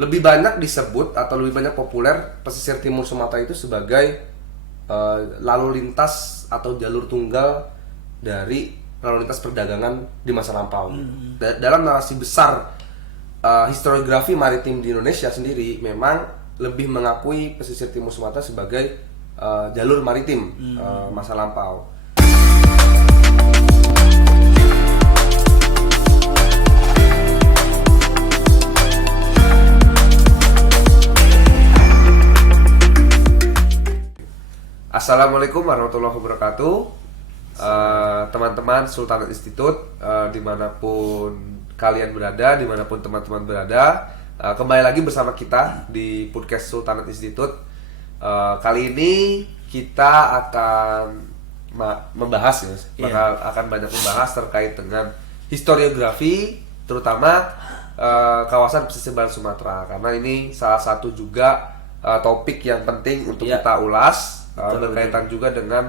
lebih banyak disebut atau lebih banyak populer pesisir timur Sumatera itu sebagai lalu lintas atau jalur tunggal dari lalu lintas perdagangan di masa lampau. Dalam narasi besar historiografi maritim di Indonesia sendiri memang lebih mengakui pesisir timur Sumatera sebagai jalur maritim masa lampau. Assalamualaikum warahmatullahi wabarakatuh. Teman-teman Sultanat Institute, dimanapun kalian berada, dimanapun teman-teman berada, kembali lagi bersama kita di podcast Sultanat Institute. Kali ini kita akan membahas akan banyak membahas terkait dengan historiografi, terutama kawasan pesisir barat Sumatera, karena ini salah satu juga topik yang penting untuk kita ulas. Berkaitan juga dengan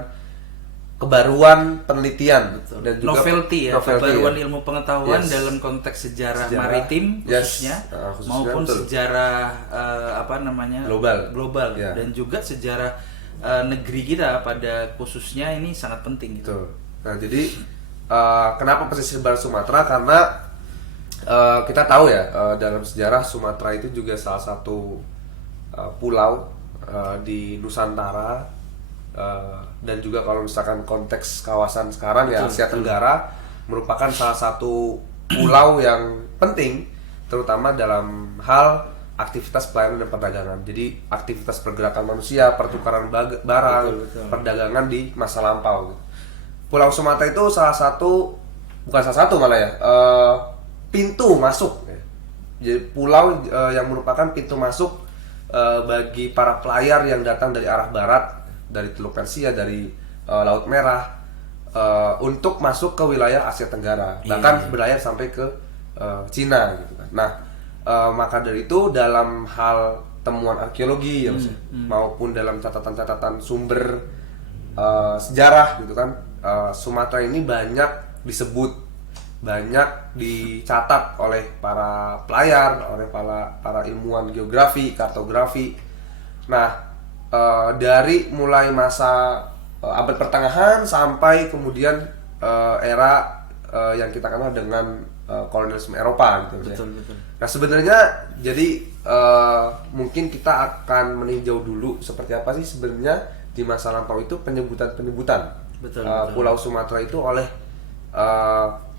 kebaruan penelitian dan juga novelty, kebaruan ilmu pengetahuan dalam konteks sejarah maritim khususnya, maupun sejarah global dan juga sejarah negeri kita pada khususnya ini sangat penting gitu. Nah, jadi kenapa pesisir barat Sumatera? Karena kita tahu ya, dalam sejarah Sumatera itu juga salah satu pulau di Nusantara, dan juga kalau misalkan konteks kawasan sekarang ya Asia Tenggara merupakan salah satu pulau yang penting, terutama dalam hal aktivitas pelayaran dan perdagangan. Jadi aktivitas pergerakan manusia, pertukaran barang, perdagangan di masa lampau. Pulau Sumatera itu bukan salah satu malah ya, pintu masuk. Jadi pulau yang merupakan pintu masuk bagi para pelayar yang datang dari arah barat, dari Teluk Persia, dari Laut Merah, untuk masuk ke wilayah Asia Tenggara, bahkan berlayar sampai ke Cina gitu kan. Nah, maka dari itu dalam hal temuan arkeologi maupun dalam catatan-catatan sumber sejarah gitu kan, Sumatera ini banyak disebut, banyak dicatat oleh para pelayar, oleh para ilmuwan geografi, kartografi. Nah, dari mulai masa abad pertengahan sampai kemudian era yang kita kenal dengan kolonialisme Eropa gitu. Betul. Nah, sebenarnya jadi mungkin kita akan meninjau dulu seperti apa sih sebenarnya di masa lampau itu penyebutan Pulau Sumatera itu oleh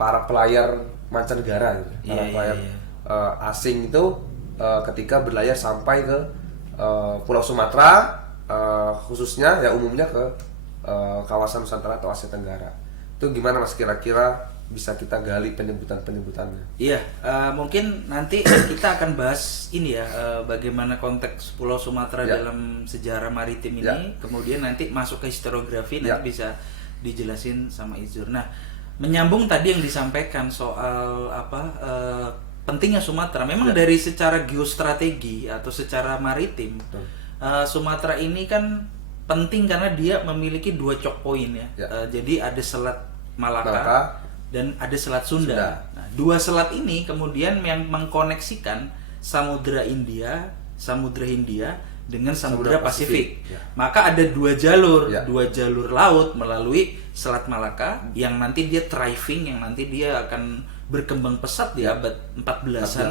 para pelayar mancanegara gitu. Para pelayar asing itu ketika berlayar sampai ke Pulau Sumatera, khususnya ya umumnya ke kawasan Nusantara atau Asia Tenggara. Itu gimana Mas, kira-kira bisa kita gali penyebutannya? Iya, mungkin nanti kita akan bahas ini ya, bagaimana konteks Pulau Sumatera dalam sejarah maritim ini. Kemudian nanti masuk ke historiografi, nanti bisa dijelasin sama Izur. Nah, menyambung tadi yang disampaikan soal pentingnya Sumatera. Memang dari secara geostrategi atau secara maritim, Sumatera ini kan penting karena dia memiliki dua choke point ya. Jadi ada Selat Malaka dan ada Selat Sunda. Nah, dua selat ini kemudian yang mengkoneksikan Samudra Hindia dengan Samudra Pasifik. Maka ada dua jalur laut melalui Selat Malaka yang nanti dia thriving, yang nanti dia akan berkembang pesat di abad 14-an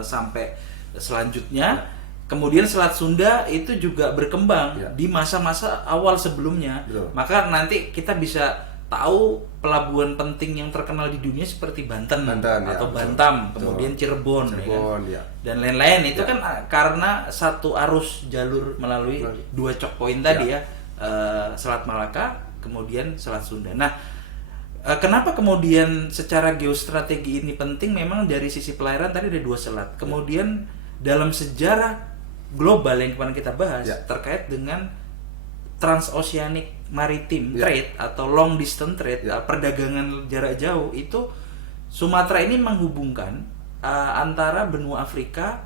sampai selanjutnya. Kemudian Selat Sunda itu juga berkembang di masa-masa awal sebelumnya. Maka nanti kita bisa tahu pelabuhan penting yang terkenal di dunia seperti Banten atau Bantam, kemudian Cirebon ya kan? Dan lain-lain. Itu kan karena satu arus jalur melalui dua choke point tadi Selat Malaka, kemudian Selat Sunda. Nah, kenapa kemudian secara geostrategi ini penting? Memang dari sisi pelayaran tadi ada dua selat. Kemudian dalam sejarah global yang kemarin kita bahas terkait dengan transoceanic maritime trade atau long distance trade, perdagangan jarak jauh, itu Sumatera ini menghubungkan antara benua Afrika,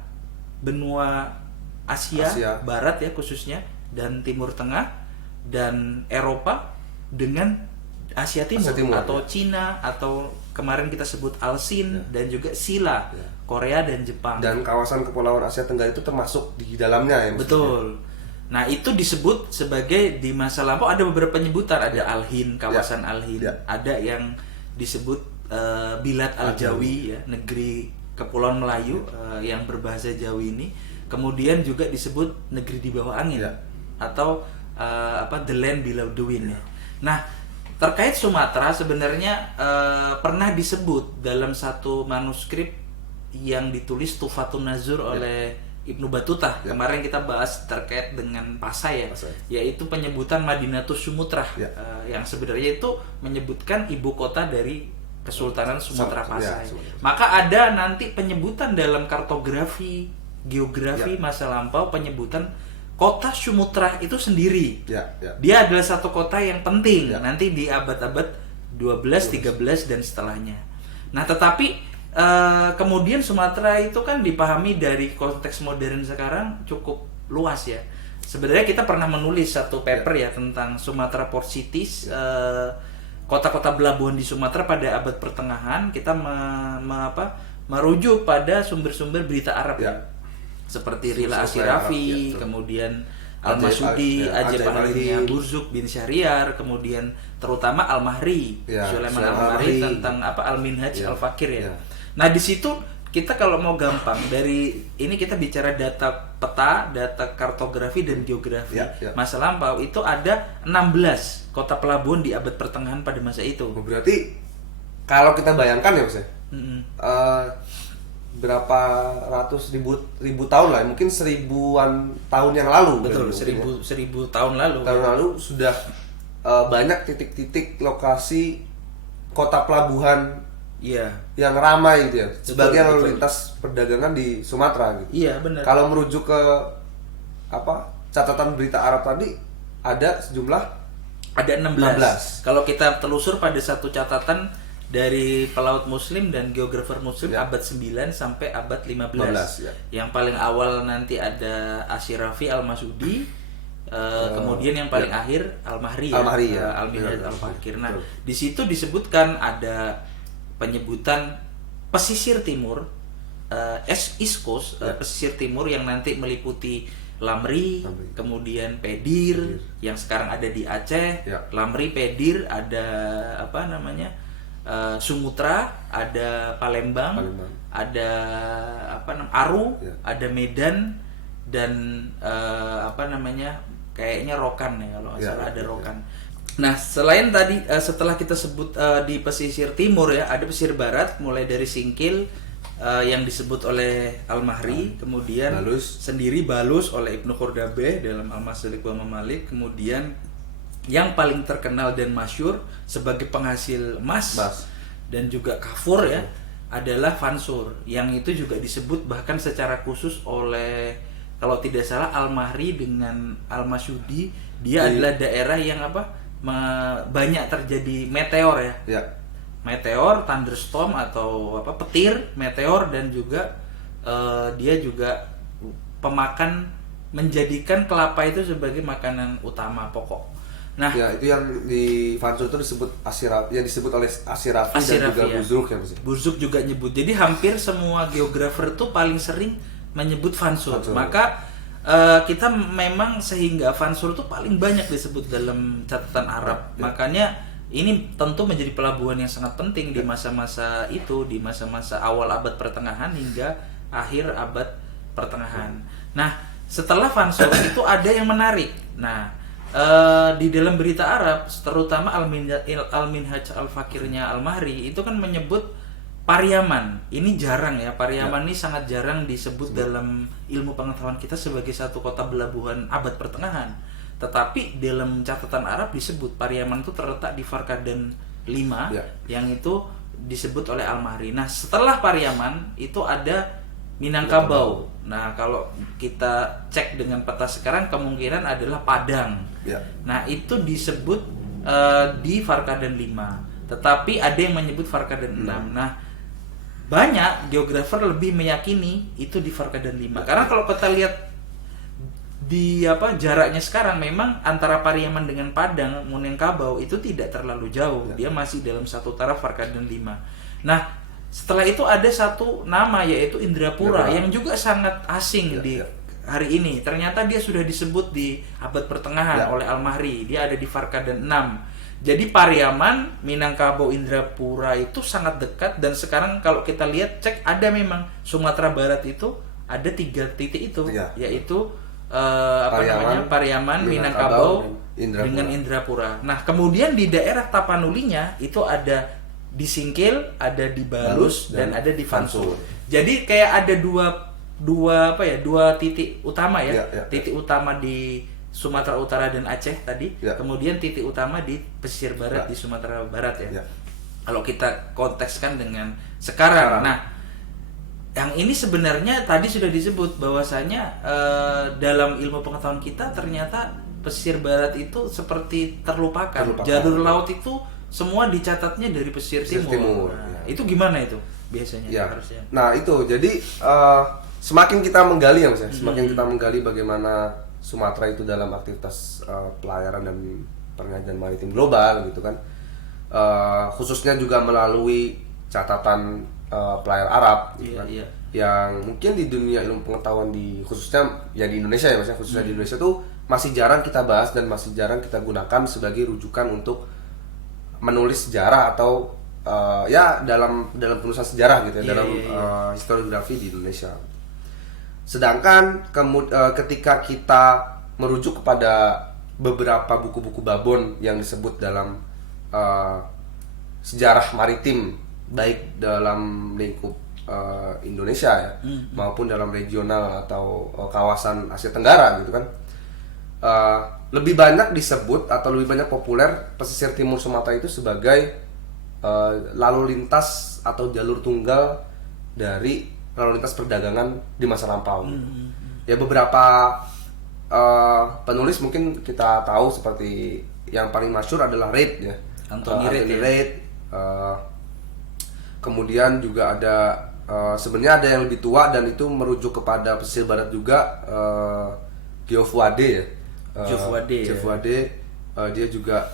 benua Asia Barat ya khususnya, dan Timur Tengah, dan Eropa dengan Asia Timur atau Cina atau kemarin kita sebut Alsin Ya. dan juga Silla, Ya. Korea dan Jepang. Dan kawasan kepulauan Asia Tenggara itu termasuk di dalamnya ya. maksudnya? Betul. Nah, itu disebut sebagai di masa lampau ada beberapa penyebutan, ada Ya. Al-Hind, kawasan Al-Hind. Ya. Ada yang disebut Bilad Al-Jawi ya, negeri kepulauan Melayu yang berbahasa Jawi ini. Kemudian juga disebut negeri di bawah angin Ya. atau the land below the wind ya. Nah, terkait Sumatera sebenarnya pernah disebut dalam satu manuskrip yang ditulis Tufatun Nazur oleh Ibnu Battuta. Ya. Kemarin kita bahas terkait dengan Pasai ya, Pasai. yaitu penyebutan Madinatus Sumutrah Ya. yang sebenarnya itu menyebutkan ibu kota dari Kesultanan Sumatera Ya, Pasai. Sumatera. Maka ada nanti penyebutan dalam kartografi, geografi Ya. masa lampau, penyebutan kota Sumatra itu sendiri. Ya, ya. Dia adalah satu kota yang penting Ya. nanti di abad-abad 12, 13 dan setelahnya. Nah, tetapi kemudian Sumatera itu kan dipahami dari konteks modern sekarang cukup luas ya. Sebenarnya kita pernah menulis satu paper ya tentang Sumatera Port Cities, kota-kota pelabuhan di Sumatera pada abad pertengahan. Kita merujuk pada sumber-sumber berita Arab Ya. seperti Rila Sumber Asirafi, Arab, ya, betul. kemudian Ajaib- Al-Masudi, ya, Ajaib Ajaib Al-Ilmiah, Al-Ilmi. Burzuk bin Syahriar, kemudian terutama Al-Mahri, Ya, Sulaiman Sulaiman Al-Mahri Al-Mahri. tentang Al-Minhaj Ya, Al-Fakir ya. ya. Nah, di situ kita kalau mau gampang dari ini kita bicara data peta, data kartografi dan geografi Ya, ya. masa lampau itu ada 16 kota pelabuhan di abad pertengahan pada masa itu. Berarti kalau kita bayangkan ya Mas ya, Mm-mm. berapa ratus ribu tahun lah, mungkin 1000-an tahun yang lalu. Betul, mungkin ya. 1000 tahun lalu. Tahun lalu sudah banyak titik-titik lokasi kota pelabuhan Iya. yang ramai gitu ya, sebagai betul. lalu lintas perdagangan di Sumatera gitu. Iya, benar. Kalau merujuk ke catatan berita Arab tadi, ada sejumlah Ada 16. 16. Kalau kita telusur pada satu catatan dari pelaut muslim dan geografer muslim Ya. abad 9 sampai abad 15. 15, ya. Yang paling awal nanti ada Asyirafi Al-Masudi, kemudian yang paling akhir Al-Mahri Al-Mahri, ya. Al-Minhaj Benar. Al-Fakir. Nah, Betul. di situ disebutkan ada penyebutan pesisir timur, East Coast, Ya. pesisir timur yang nanti meliputi Lamri, Lamri. kemudian Pedir, yang sekarang ada di Aceh, Ya. Lamri, Pedir, ada Sumutra, ada Palembang, Palembang. ada Aru, Ya. ada Medan dan kayaknya Rokan ya kalau nggak Ya, salah ada ya, Rokan. Nah, selain tadi setelah kita sebut di pesisir timur ya, ada pesisir barat mulai dari Singkil yang disebut oleh Al-Mahri, kemudian Balus. sendiri Balus oleh Ibnu Khordadbeh dalam Al-Masalik wa Mamalik, kemudian yang paling terkenal dan masyhur sebagai penghasil emas Emas. dan juga kafur ya adalah Fansur, yang itu juga disebut bahkan secara khusus oleh kalau tidak salah Al-Mahri dengan Al-Masudi, dia adalah daerah yang banyak terjadi meteor ya. Ya. Meteor, thunderstorm atau petir, meteor, dan juga dia juga pemakan, menjadikan kelapa itu sebagai makanan utama pokok. Nah, Ya, itu yang di Fansur itu disebut yang disebut oleh Asirafi dan Asirafi, juga ya. Burzuk ya Mas. Burzuk juga nyebut. Jadi hampir semua geografer itu paling sering menyebut Fansur. Fansur. Maka kita memang sehingga Fansur itu paling banyak disebut dalam catatan Arab. Ya. Makanya ini tentu menjadi pelabuhan yang sangat penting di masa-masa itu, di masa-masa awal abad pertengahan hingga akhir abad pertengahan. Nah, setelah Fansur itu ada yang menarik. Nah, di dalam berita Arab, terutama Al-Minhaj Al-Fakirnya Al-Mahri itu kan menyebut Pariaman. Ini jarang ya, Pariaman ini sangat jarang disebut dalam ilmu pengetahuan kita sebagai satu kota pelabuhan abad pertengahan. Tetapi dalam catatan Arab disebut Pariaman itu terletak di Farkadan 5 Ya. yang itu disebut oleh Al-Mahri. Nah, setelah Pariaman itu ada Minangkabau. Nah, kalau kita cek dengan peta sekarang kemungkinan adalah Padang. Ya. Nah, itu disebut di Farkadan 5. Tetapi ada yang menyebut Farkadan 6. Nah, banyak geografer lebih meyakini itu di Farkadan 5. Karena kalau kita lihat di jaraknya sekarang memang antara Pariaman dengan Padang, Minangkabau itu tidak terlalu jauh. Dia masih dalam satu taraf Farkadan 5. Nah, setelah itu ada satu nama yaitu Indrapura Indrapura. yang juga sangat asing Ya, di ya. hari ini. Ternyata dia sudah disebut di abad pertengahan Ya. oleh Al-Mahri. Dia ada di Farkadan 6. Jadi Pariaman, Minangkabau, Indrapura itu sangat dekat, dan sekarang kalau kita lihat cek ada memang Sumatera Barat itu ada 3 titik itu, Ya. yaitu Pariaman, Minangkabau, Minangkabau Indrapura. dengan Indrapura. Nah, kemudian di daerah Tapanulinya itu ada di Singkil, ada di Balus, dan ada di Vansur. Jadi kayak ada dua titik utama ya. Ya. Titik utama di Sumatera Utara dan Aceh tadi, Ya. kemudian titik utama di pesisir barat Ya. di Sumatera Barat ya. Ya. Kalau kita kontekskan dengan sekarang. Nah, yang ini sebenarnya tadi sudah disebut bahwasanya dalam ilmu pengetahuan kita ternyata pesisir barat itu seperti terlupakan. Jalur laut itu semua dicatatnya dari pesisir timur. Nah, ya. itu gimana itu biasanya Ya. harusnya? Nah itu jadi semakin kita menggali ya Mas ya, semakin kita menggali bagaimana Sumatera itu dalam aktivitas pelayaran dan perniagaan maritim global gitu kan, khususnya juga melalui catatan pelayar Arab gitu kan, yang mungkin di dunia ilmu pengetahuan khususnya ya di Indonesia ya Mas ya, khususnya di Indonesia tuh masih jarang kita bahas dan masih jarang kita gunakan sebagai rujukan untuk menulis sejarah atau ya dalam penulisan sejarah gitu ya, dalam historiografi di Indonesia. Sedangkan ketika kita merujuk kepada beberapa buku-buku babon yang disebut dalam sejarah maritim, baik dalam lingkup Indonesia ya, maupun dalam regional atau kawasan Asia Tenggara gitu kan, lebih banyak disebut atau lebih banyak populer pesisir timur Sumatera itu sebagai lalu lintas atau jalur tunggal dari lalu lintas perdagangan di masa lampau. Ya beberapa penulis mungkin kita tahu seperti yang paling masyhur adalah Reid ya, Anthony Reid. Kemudian juga ada sebenarnya ada yang lebih tua dan itu merujuk kepada pesisir barat juga, Geoffroy ya. Geoffroy, dia juga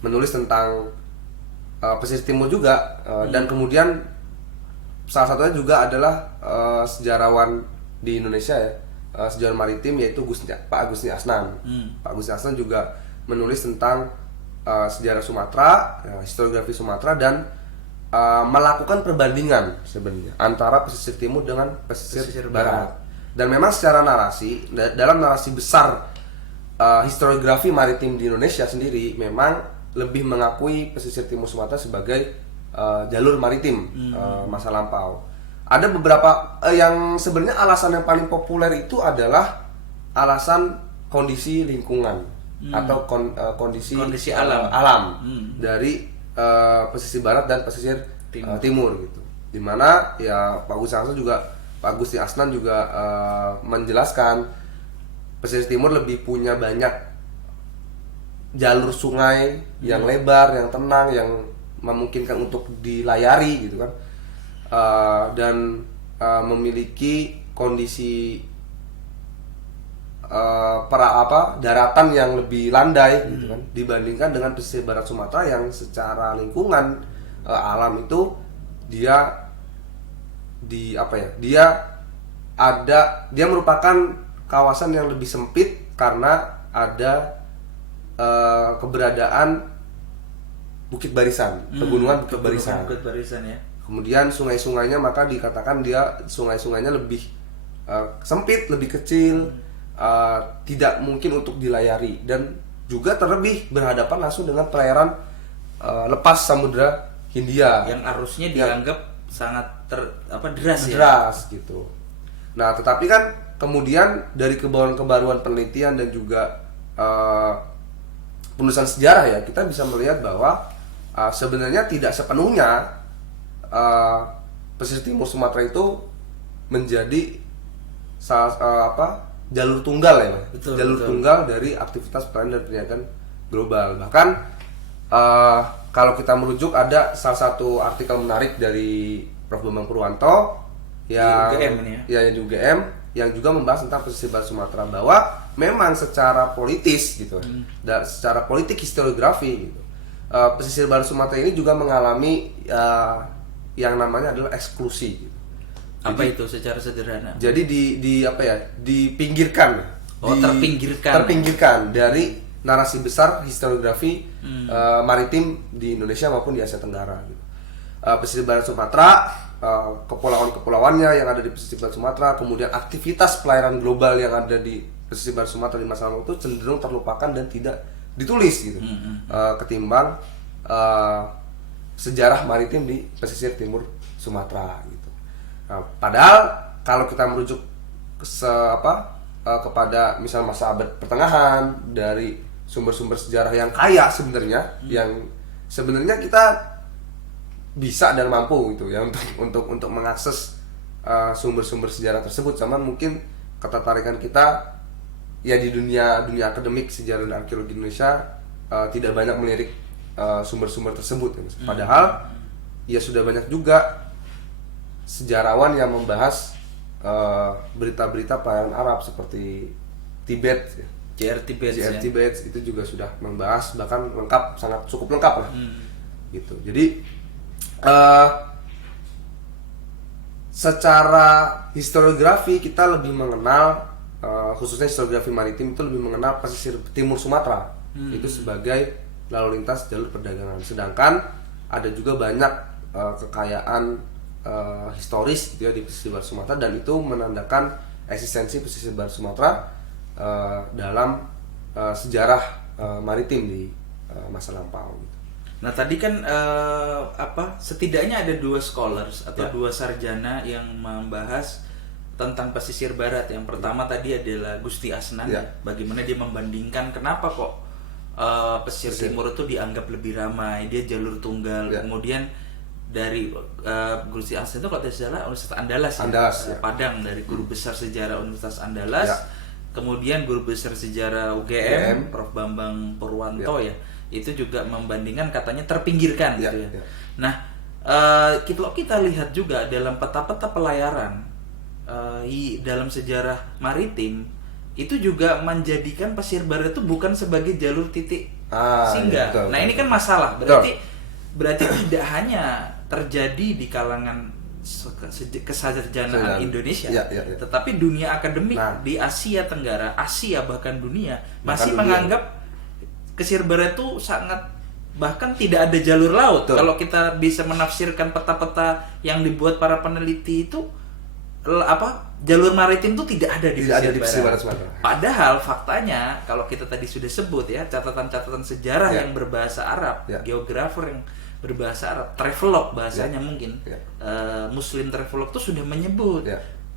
menulis tentang pesisir timur juga, dan kemudian salah satunya juga adalah sejarawan di Indonesia ya, sejarawan maritim yaitu Pak Agustin Asnan. Pak Agustin Asnan juga menulis tentang sejarah Sumatera, historiografi Sumatera, dan melakukan perbandingan sebenarnya antara pesisir timur dengan pesisir barat. Dan memang secara narasi, dalam narasi besar historiografi maritim di Indonesia sendiri memang lebih mengakui pesisir timur Sumatera sebagai jalur maritim masa lampau. Ada beberapa yang sebenarnya alasan yang paling populer itu adalah alasan kondisi lingkungan atau kondisi alam dari pesisir barat dan pesisir timur gitu. Dimana ya Pak Agustin Asnan juga menjelaskan pesisir timur lebih punya banyak jalur sungai yang lebar, yang tenang, yang memungkinkan untuk dilayari gitu kan, dan memiliki kondisi daratan yang lebih landai gitu kan, dibandingkan dengan pesisir barat Sumatera yang secara lingkungan alam itu dia merupakan kawasan yang lebih sempit karena ada keberadaan bukit barisan, pegunungan bukit barisan ya. Kemudian sungai-sungainya, maka dikatakan sungai-sungainya lebih sempit, lebih kecil, tidak mungkin untuk dilayari, dan juga terlebih berhadapan langsung dengan perairan lepas Samudra Hindia yang arusnya dianggap sangat deras gitu. Nah, tetapi kan kemudian dari kebaruan penelitian dan juga penulisan sejarah ya, kita bisa melihat bahwa sebenarnya tidak sepenuhnya pesisir timur Sumatera itu menjadi jalur tunggal ya, jalur tunggal dari aktivitas perairan dan perniagaan global. Bahkan kalau kita merujuk, ada salah satu artikel menarik dari Prof. Bambang Purwanto yang di UGM yang juga membahas tentang pesisir barat Sumatera, bahwa memang secara politis gitu, dan secara politik historiografi gitu, pesisir barat Sumatera ini juga mengalami yang namanya adalah eksklusi. Apa itu secara sederhana? Jadi di apa ya? Dipinggirkan. Terpinggirkan dari narasi besar historiografi maritim di Indonesia maupun di Asia Tenggara gitu. Pesisir barat Sumatera, kepulauan-kepulauannya yang ada di pesisir barat Sumatera, kemudian aktivitas pelayaran global yang ada di pesisir barat Sumatera di masa lalu itu cenderung terlupakan dan tidak ditulis gitu, ketimbang sejarah maritim di pesisir timur Sumatera gitu. Nah, padahal kalau kita merujuk kepada misal masa abad pertengahan dari sumber-sumber sejarah yang kaya sebenarnya, yang sebenarnya kita bisa dan mampu gitu ya untuk mengakses sumber-sumber sejarah tersebut, sama mungkin ketertarikan kita ya di dunia akademik sejarah dan arkeologi Indonesia tidak banyak melirik sumber-sumber tersebut. Padahal ya sudah banyak juga sejarawan yang membahas berita-berita pelayaran Arab seperti Tibet, JR Tibet itu juga sudah membahas, bahkan lengkap, sangat cukup lengkap lah gitu. Jadi secara historiografi kita lebih mengenal, khususnya historiografi maritim itu lebih mengenal pesisir timur Sumatera itu sebagai lalu lintas jalur perdagangan. Sedangkan ada juga banyak kekayaan historis gitu ya di pesisir barat Sumatera, dan itu menandakan eksistensi pesisir barat Sumatera dalam sejarah maritim di masa lampau. Nah tadi kan setidaknya ada 2 scholars atau 2 sarjana yang membahas tentang pesisir barat. Yang pertama tadi adalah Gusti Asnan, bagaimana dia membandingkan kenapa kok pesisir timur itu dianggap lebih ramai, dia jalur tunggal. Kemudian dari Gusti Asnan itu kalau tidak salah Universitas Andalas, Padang, dari guru besar sejarah Universitas Andalas. Kemudian guru besar sejarah UGM Prof. Bambang Purwanto itu juga membandingkan, katanya terpinggirkan gitu ya. Nah, kalau kita lihat juga dalam peta-peta pelayaran dalam sejarah maritim itu juga menjadikan pesisir barat itu bukan sebagai jalur titik singgah. Nah, ini kan masalah. Berarti tidak hanya terjadi di kalangan kesarjanaan Indonesia, tetapi dunia akademik di Asia Tenggara, Asia bahkan dunia masih menganggap pesisir barat itu sangat, bahkan tidak ada jalur laut. Kalau kita bisa menafsirkan peta-peta yang dibuat para peneliti itu jalur maritim itu tidak ada di pesisir barat Sumatera. Padahal faktanya kalau kita tadi sudah sebut ya, catatan-catatan sejarah yang berbahasa Arab, geografer yang berbahasa Arab, travelog bahasanya mungkin, Muslim travelog itu sudah menyebut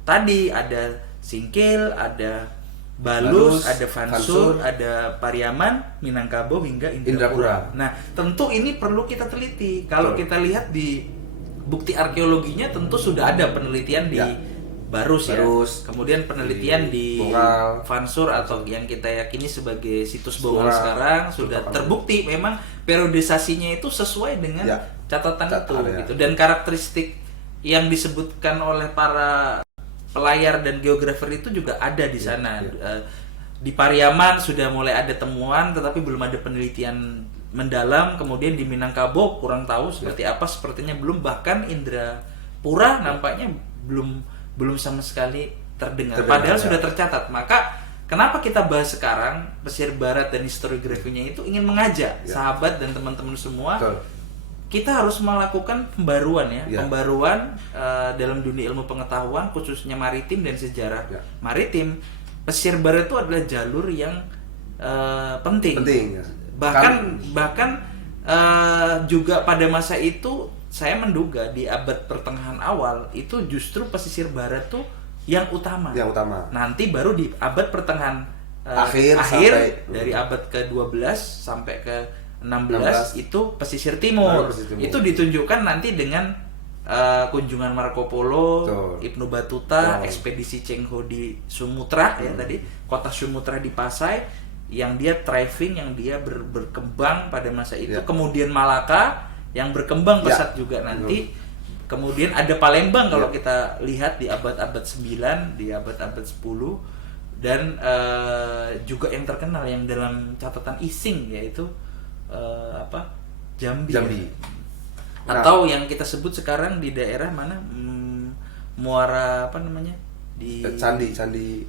tadi ada Singkil, ada Balus, ada Fansur, ada Pariaman, Minangkabau hingga Indrapura. Nah, tentu ini perlu kita teliti. Kalau kita lihat di bukti arkeologinya, tentu sudah ada penelitian di Barus. Kemudian penelitian di Fansur atau yang kita yakini sebagai situs Bongal sekarang sudah terbukti memang periodisasinya itu sesuai dengan catatan itu gitu. Dan karakteristik yang disebutkan oleh para pelayar dan geografer itu juga ada di sana. Di Pariaman sudah mulai ada temuan, tetapi belum ada penelitian mendalam. Kemudian di Minangkabau kurang tahu seperti apa, sepertinya belum. Bahkan Indrapura nampaknya belum sama sekali terdengar. Padahal sudah tercatat. Maka kenapa kita bahas sekarang pesisir barat dan historiografinya itu ingin mengajak sahabat dan teman-teman semua. Kita harus melakukan pembaruan pembaruan dalam dunia ilmu pengetahuan, khususnya maritim dan sejarah maritim. Pesisir barat itu adalah jalur yang penting. Bahkan juga pada masa itu saya menduga di abad pertengahan awal itu justru pesisir barat tuh yang utama. Nanti baru di abad pertengahan akhir dari abad ke-12 sampai ke 16 itu pesisir timur. Itu ditunjukkan nanti dengan kunjungan Marco Polo, Ibnu Batuta, ekspedisi Cheng Ho di Sumatra tadi, kota Sumatra di Pasai, yang dia thriving, yang dia berkembang pada masa itu. Kemudian Malaka yang berkembang pesat juga nanti. Kemudian ada Palembang kalau kita lihat di abad-abad 9, di abad-abad 10. Dan juga yang terkenal yang dalam catatan Ising yaitu Jambi. Atau yang kita sebut sekarang di daerah mana? Muara apa namanya? Di Candi.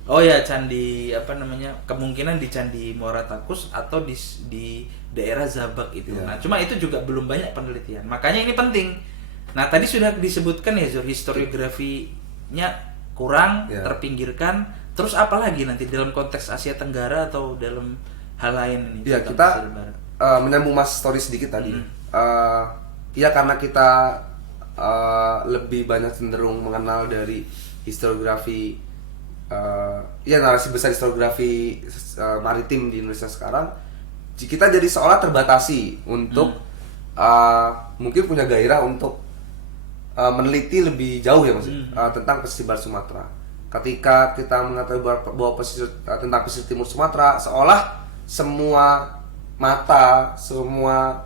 Oh ya, candi apa namanya? Kemungkinan di Candi Muara Takus atau di daerah Zabak itu. Ya. Nah, cuma itu juga belum banyak penelitian. Makanya ini penting. Nah, tadi sudah disebutkan ya, Zur, historiografinya kurang, Ya. terpinggirkan. Terus apa lagi nanti dalam konteks Asia Tenggara atau dalam hal lain ini? Ya, tentang kita Mesir Barat? menyambung Mas story sedikit tadi. Ya karena kita lebih banyak cenderung mengenal dari historiografi, ya narasi besar historiografi maritim di Indonesia sekarang, kita jadi seolah terbatasi untuk mungkin punya gairah untuk meneliti lebih jauh ya Mas, tentang pesisir barat Sumatera. Ketika kita mengetahui bahwa tentang pesisir timur Sumatera, seolah semua mata, semua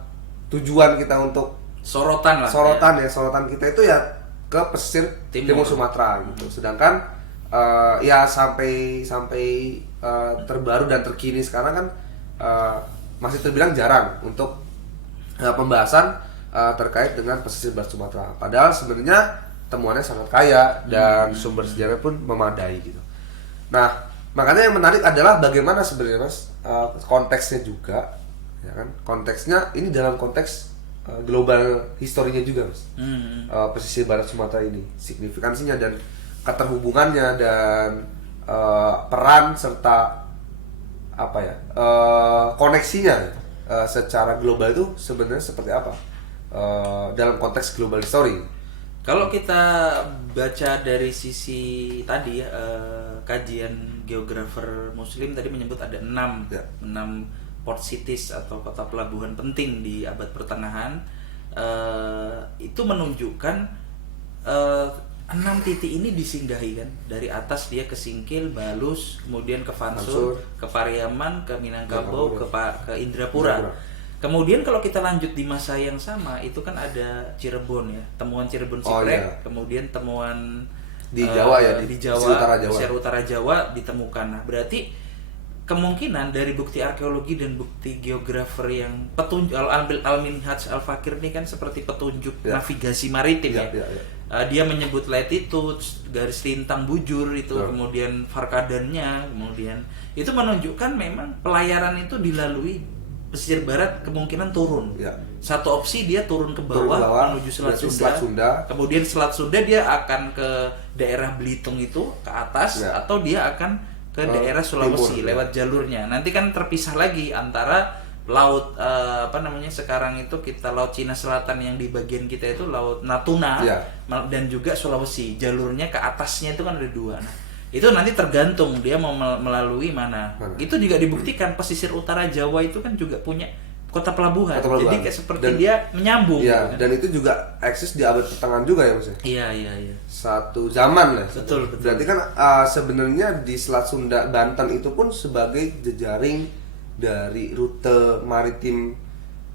tujuan kita untuk Sorotan sorotan kita itu ya ke pesisir timur Sumatera gitu. Sedangkan ya sampai terbaru dan terkini sekarang kan masih terbilang jarang untuk pembahasan terkait dengan pesisir barat Sumatera. Padahal sebenarnya temuannya sangat kaya dan sumber sejarah pun memadai gitu. Nah, makanya yang menarik adalah bagaimana sebenarnya Mas konteksnya juga, ya kan? Konteksnya ini dalam konteks global historinya juga Mas. Pesisir barat Sumatera ini, signifikansinya dan keterhubungannya dan peran serta apa ya koneksinya secara global itu sebenarnya seperti apa dalam konteks global history. Kalau kita baca dari sisi tadi ya, kajian geografer Muslim tadi menyebut ada 6 port cities atau kota pelabuhan penting di abad pertengahan. Itu menunjukkan 6 titik ini disinggahi kan. Dari atas dia ke Singkil, Balus, kemudian ke Vansur, ke Pariaman, ke Minangkabau, ke Indrapura. Kemudian kalau kita lanjut di masa yang sama, itu kan ada Cirebon ya, temuan Cirebon Siprek, kemudian temuan di Jawa ya, di Jawa, Pesisir Utara Jawa ditemukan. Nah, berarti kemungkinan dari bukti arkeologi dan bukti geografer yang petunjuk Al-Minhaj Al-Fakir ini kan seperti petunjuk navigasi maritim ya. Dia menyebut latitude, garis lintang bujur itu, kemudian farkadannya, kemudian itu menunjukkan memang pelayaran itu dilalui pesisir barat kemungkinan turun. Satu opsi dia turun ke bawah menuju Selat Sunda. Kemudian Selat Sunda dia akan ke daerah Belitung itu ke atas atau dia akan ke daerah Sulawesi timur, lewat jalurnya. Nanti kan terpisah lagi antara laut sekarang itu kita laut Cina Selatan yang di bagian kita itu laut Natuna dan juga Sulawesi. Jalurnya ke atasnya itu kan ada 2. Nah, itu nanti tergantung dia mau melalui mana. Itu juga dibuktikan pesisir utara Jawa itu kan juga punya kota pelabuhan. Jadi kayak seperti dia menyambung. Iya, dan itu juga eksis di abad pertengahan juga ya Mas. Iya. Satu zaman lah. Betul. Berarti kan sebenarnya di Selat Sunda Banten itu pun sebagai jejaring dari rute maritim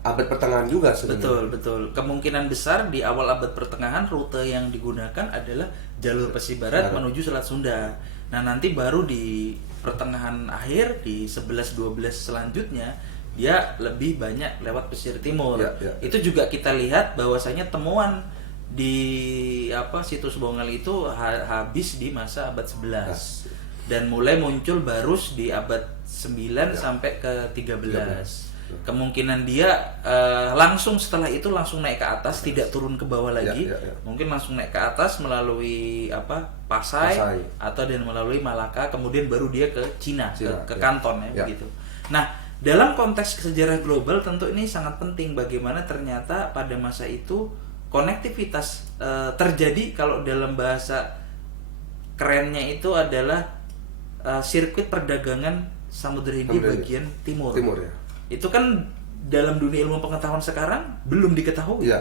abad pertengahan juga sebenarnya. Betul. Kemungkinan besar di awal abad pertengahan rute yang digunakan adalah jalur pesisir barat menuju Selat Sunda. Nah, nanti baru di pertengahan akhir di 11-12 selanjutnya dia lebih banyak lewat pesisir timur. Itu juga kita lihat bahwasanya temuan di situs Bongal itu habis di masa abad 11 dan mulai muncul barus di abad 9 sampai ke 13. Kemungkinan dia langsung setelah itu langsung naik ke atas, tidak turun ke bawah lagi. Mungkin langsung naik ke atas melalui Pasai atau dan melalui Malaka, kemudian baru dia ke Cina, ke Kanton ya begitu. Nah, dalam konteks sejarah global tentu ini sangat penting bagaimana ternyata pada masa itu konektivitas terjadi. Kalau dalam bahasa kerennya itu adalah sirkuit perdagangan Samudra Hindia bagian timur ya. Itu kan dalam dunia ilmu pengetahuan sekarang belum diketahui.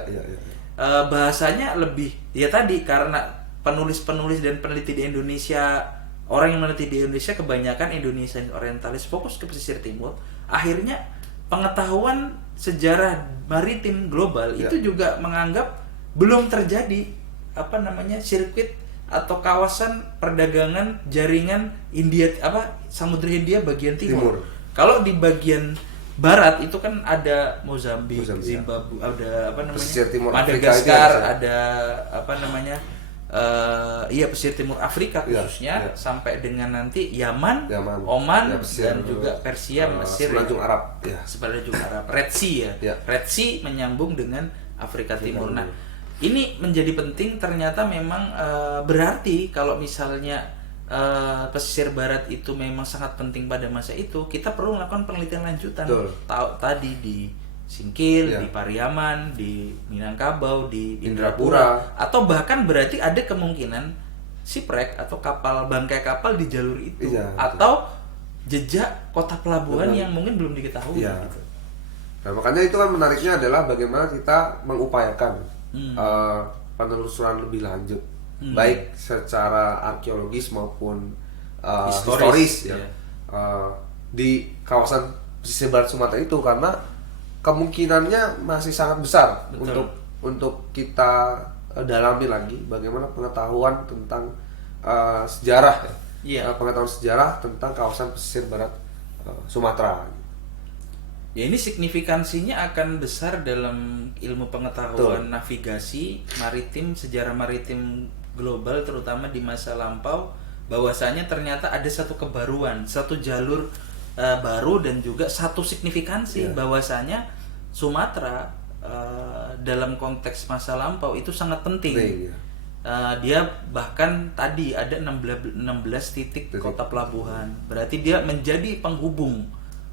Bahasanya lebih ya tadi karena penulis-penulis dan peneliti di Indonesia, orang yang meneliti di Indonesia kebanyakan Indonesia orientalis fokus ke pesisir timur. Akhirnya pengetahuan sejarah maritim global itu juga menganggap belum terjadi sirkuit atau kawasan perdagangan jaringan Samudra Hindia bagian timur. Kalau di bagian barat itu kan ada Mozambik, Mozambik, Zimbabwe, ada apa namanya? Pesisir Timur Afrika Madagaskar, itu ya, ada apa namanya? Iya pesisir Timur Afrika Iya, khususnya iya. sampai dengan nanti Yaman, Yaman, Oman ya, pesisir, dan juga Persia, Mesir, Semenanjung Arab, ya. Semenanjung Arab, Red Sea ya. Ya. Red Sea menyambung dengan Afrika Timur. Timur. Nah, ini menjadi penting ternyata memang berarti kalau misalnya pesisir barat itu memang sangat penting pada masa itu, kita perlu melakukan penelitian lanjutan. Betul. Tadi di Singkil, Ya. di Pariaman, di Minangkabau, di Indrapura. atau bahkan berarti ada kemungkinan shipwreck atau bangkai kapal di jalur itu, Iya, betul. atau jejak kota pelabuhan Betul. yang mungkin belum diketahui. Iya. Gitu. Nah, makanya itu kan menariknya adalah bagaimana kita mengupayakan Hmm. penelusuran lebih lanjut, Hmm. baik secara arkeologis maupun Historis, historis ya, iya. di kawasan pesisir barat Sumatera itu, karena kemungkinannya masih sangat besar. Betul. untuk kita dalami lagi bagaimana pengetahuan tentang sejarah ya. Iya. Pengetahuan sejarah tentang kawasan pesisir barat Sumatera. Ya ini signifikansinya akan besar dalam ilmu pengetahuan Betul. navigasi maritim, sejarah maritim global terutama di masa lampau, bahwasanya ternyata ada satu kebaruan, satu jalur baru dan juga satu signifikansi Iya. bahwasanya Sumatera dalam konteks masa lampau itu sangat penting. Iya. Dia bahkan tadi ada 16 titik kota pelabuhan. Berarti dia menjadi penghubung,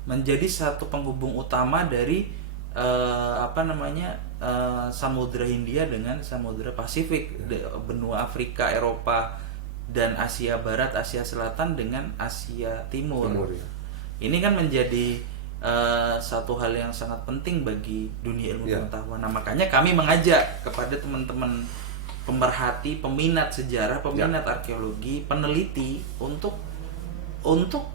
menjadi satu penghubung utama dari Samudra Hindia dengan Samudra Pasifik, benua Afrika, Eropa dan Asia Barat, Asia Selatan dengan Asia Timur. Ya. Ini kan menjadi satu hal yang sangat penting bagi dunia ilmu Ya. pengetahuan. Nah, makanya kami mengajak kepada teman-teman pemerhati, peminat sejarah, peminat arkeologi, peneliti untuk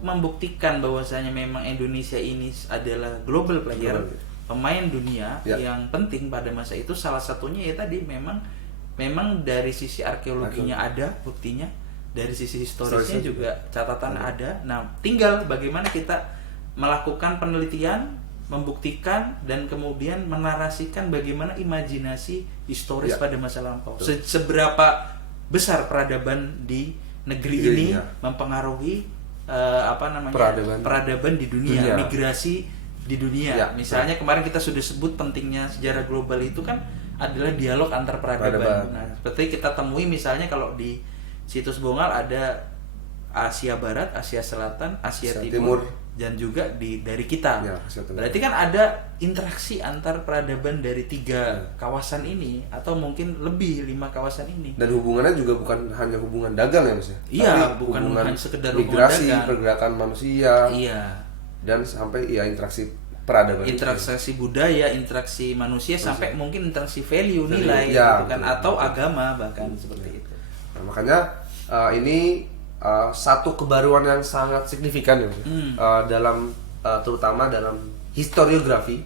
membuktikan bahwasanya memang Indonesia ini adalah global player, pemain dunia Ya. yang penting pada masa itu. Salah satunya ya tadi memang dari sisi arkeologinya ada buktinya, dari sisi historisnya juga catatan ada. Nah, tinggal bagaimana kita melakukan penelitian, membuktikan dan kemudian menarasikan bagaimana imajinasi historis Ya. pada masa lampau. Seberapa besar peradaban di negeri Iya, ini iya. mempengaruhi Peradaban di dunia, Dunia. migrasi di dunia. Ya. Misalnya kemarin kita sudah sebut pentingnya sejarah global itu kan adalah dialog antar peradaban. Peradaban. Nah, seperti kita temui misalnya kalau di situs Bongal ada Asia Barat, Asia Selatan, Asia Timur, dan juga dari kita. Ya, Asia Tenggara. Berarti kan ada interaksi antar peradaban dari 3 kawasan ini, atau mungkin lebih 5 kawasan ini. Dan hubungannya juga bukan hanya hubungan dagang ya Mas ya? Iya, Tapi bukan hubungan hanya sekedar hubungan migrasi, dagang. pergerakan manusia, Iya. dan sampai ya interaksi peradaban. Interaksi budaya, interaksi manusia, sampai mungkin interaksi value, nilai, ya, gitu kan, betul, atau betul. agama bahkan seperti itu. Nah, makanya ini satu kebaruan yang sangat signifikan ya Mas ya? Dalam terutama dalam historiografi,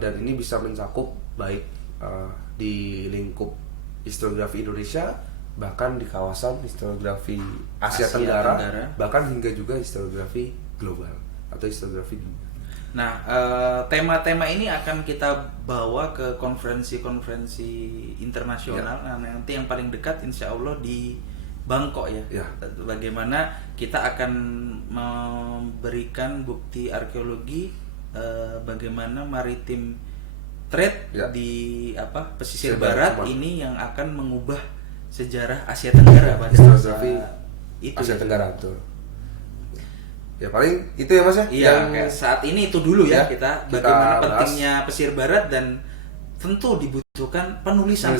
dan ini bisa mencakup baik di lingkup historiografi Indonesia, bahkan di kawasan historiografi Asia Tenggara, bahkan hingga juga historiografi global atau historiografi dunia. Nah, tema-tema ini akan kita bawa ke konferensi-konferensi internasional. Nah, nanti yang paling dekat insya Allah di Bangkok ya. Bagaimana kita akan memberikan bukti arkeologi bagaimana maritim trade di pesisir barat ini yang akan mengubah sejarah Asia Tenggara pada masa itu. Asia Tenggara, betul. Ya paling itu ya Mas ya. Iya, kayak saat ini itu dulu ya, kita bagaimana pentingnya pesisir barat, dan tentu dibutuhkan penulisan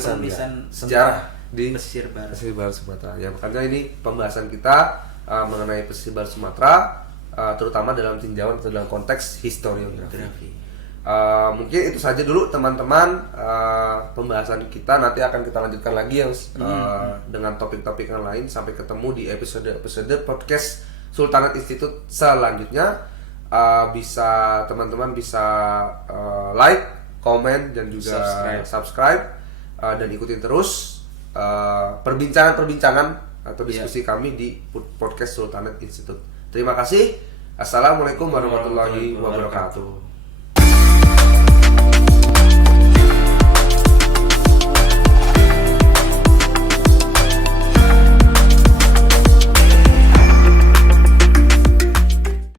sejarah di pesisir barat Sumatera. Ya makanya ini pembahasan kita mengenai pesisir barat Sumatera, terutama dalam tinjauan atau dalam konteks historiografi. Mungkin itu saja dulu teman-teman, pembahasan kita. Nanti akan kita lanjutkan lagi dengan topik-topik yang lain. Sampai ketemu di episode podcast Sultanate Institute selanjutnya. Bisa teman-teman bisa like, komen, dan juga subscribe, dan ikutin terus perbincangan-perbincangan atau diskusi kami di podcast Sultanate Institute. Terima kasih. Assalamualaikum warahmatullahi wabarakatuh.